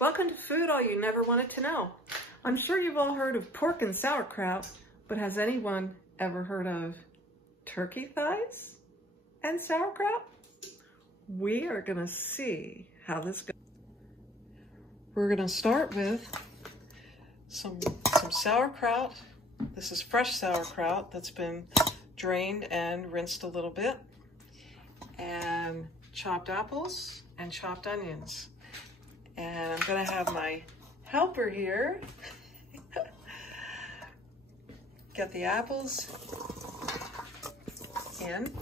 Welcome to Food All You Never Wanted to Know. I'm sure you've all heard of pork and sauerkraut, but has anyone ever heard of turkey thighs and sauerkraut? We are gonna see how this goes. We're gonna start with some sauerkraut. This is fresh sauerkraut that's been drained and rinsed a little bit, and chopped apples and chopped onions. And I'm gonna have my helper here get the apples in.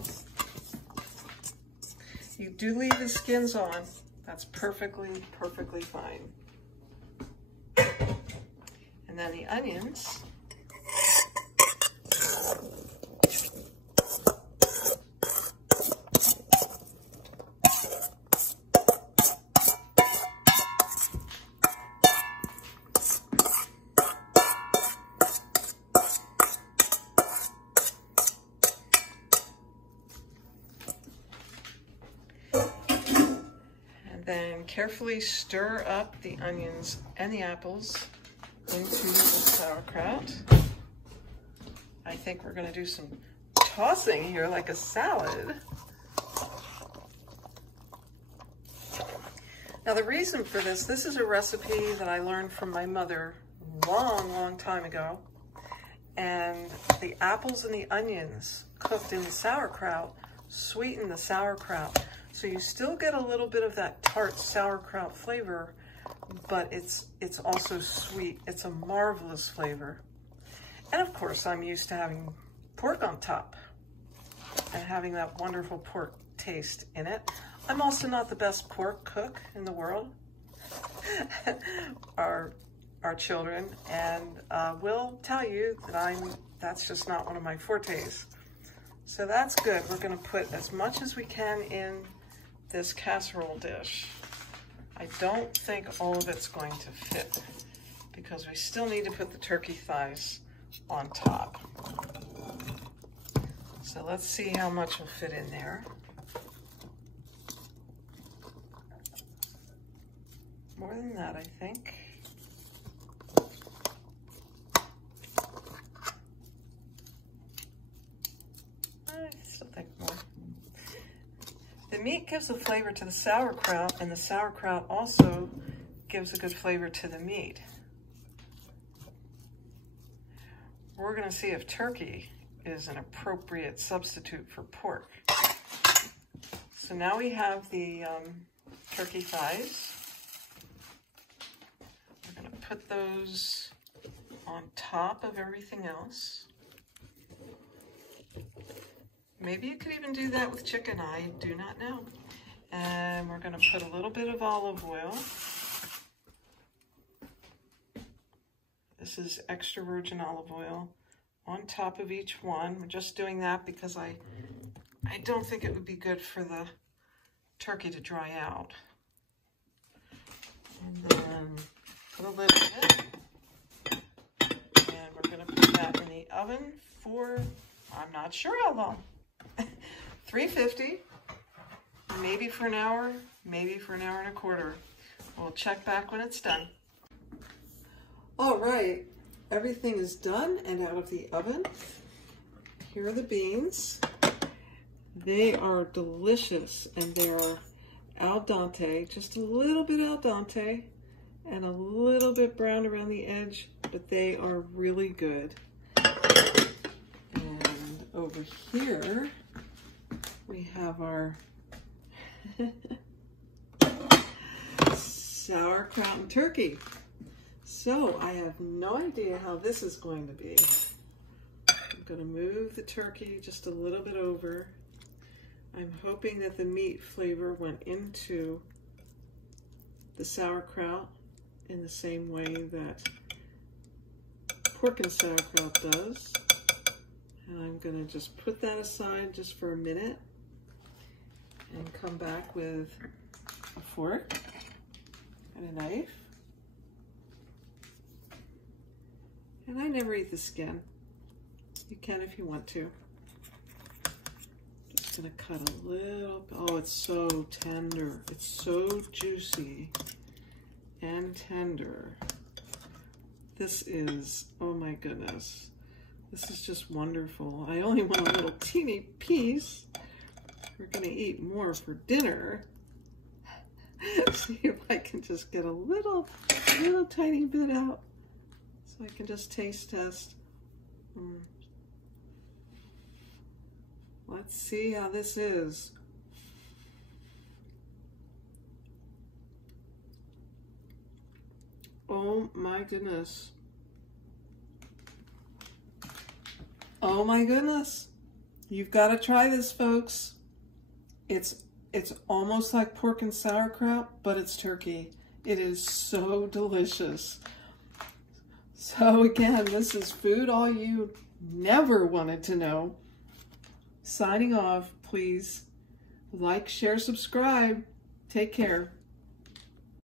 You do leave the skins on. That's perfectly fine. And then the onions. Then carefully stir up the onions and the apples into the sauerkraut. I think we're gonna do some tossing here like a salad. Now the reason for this is a recipe that I learned from my mother long time ago. And the apples and the onions cooked in the sauerkraut sweeten the sauerkraut. So you still get a little bit of that tart sauerkraut flavor, but it's also sweet. It's a marvelous flavor. And of course, I'm used to having pork on top and having that wonderful pork taste in it. I'm also not the best pork cook in the world. our children, and will tell you that that's just not one of my fortes. So that's good. We're gonna put as much as we can in this casserole dish. I don't think all of it's going to fit because we still need to put the turkey thighs on top. So let's see how much will fit in there. More than that, I think. I still think more. The meat gives a flavor to the sauerkraut, and the sauerkraut also gives a good flavor to the meat. We're going to see if turkey is an appropriate substitute for pork. So now we have the turkey thighs. We're going to put those on top of everything else. Maybe you could even do that with chicken, I do not know. And we're gonna put a little bit of olive oil. This is extra virgin olive oil on top of each one. We're just doing that because I don't think it would be good for the turkey to dry out. And then put a lid on it. And we're gonna put that in the oven for, I'm not sure how long. 350, maybe for an hour, maybe for an hour and a quarter. We'll check back when it's done. All right, everything is done and out of the oven. Here are the beans. They are delicious, and they are al dente, just a little bit al dente and a little bit brown around the edge, but they are really good. And over here, we have our sauerkraut and turkey. So I have no idea how this is going to be. I'm going to move the turkey just a little bit over. I'm hoping that the meat flavor went into the sauerkraut in the same way that pork and sauerkraut does. And I'm going to just put that aside just for a minute and come back with a fork and a knife. And I never eat the skin. You can if you want to. Just gonna cut a little, oh, it's so tender. It's so juicy. and tender. This is, oh my goodness. This is just wonderful. I only want a little teeny piece. We're gonna eat more for dinner. See if I can just get a little tiny bit out so I can just taste test. Let's see how this is. Oh my goodness. Oh my goodness. You've got to try this, folks. It's almost like pork and sauerkraut, but it's turkey. It is so delicious. So again, this is food all you never wanted to know. Signing off, please like, share, subscribe. Take care.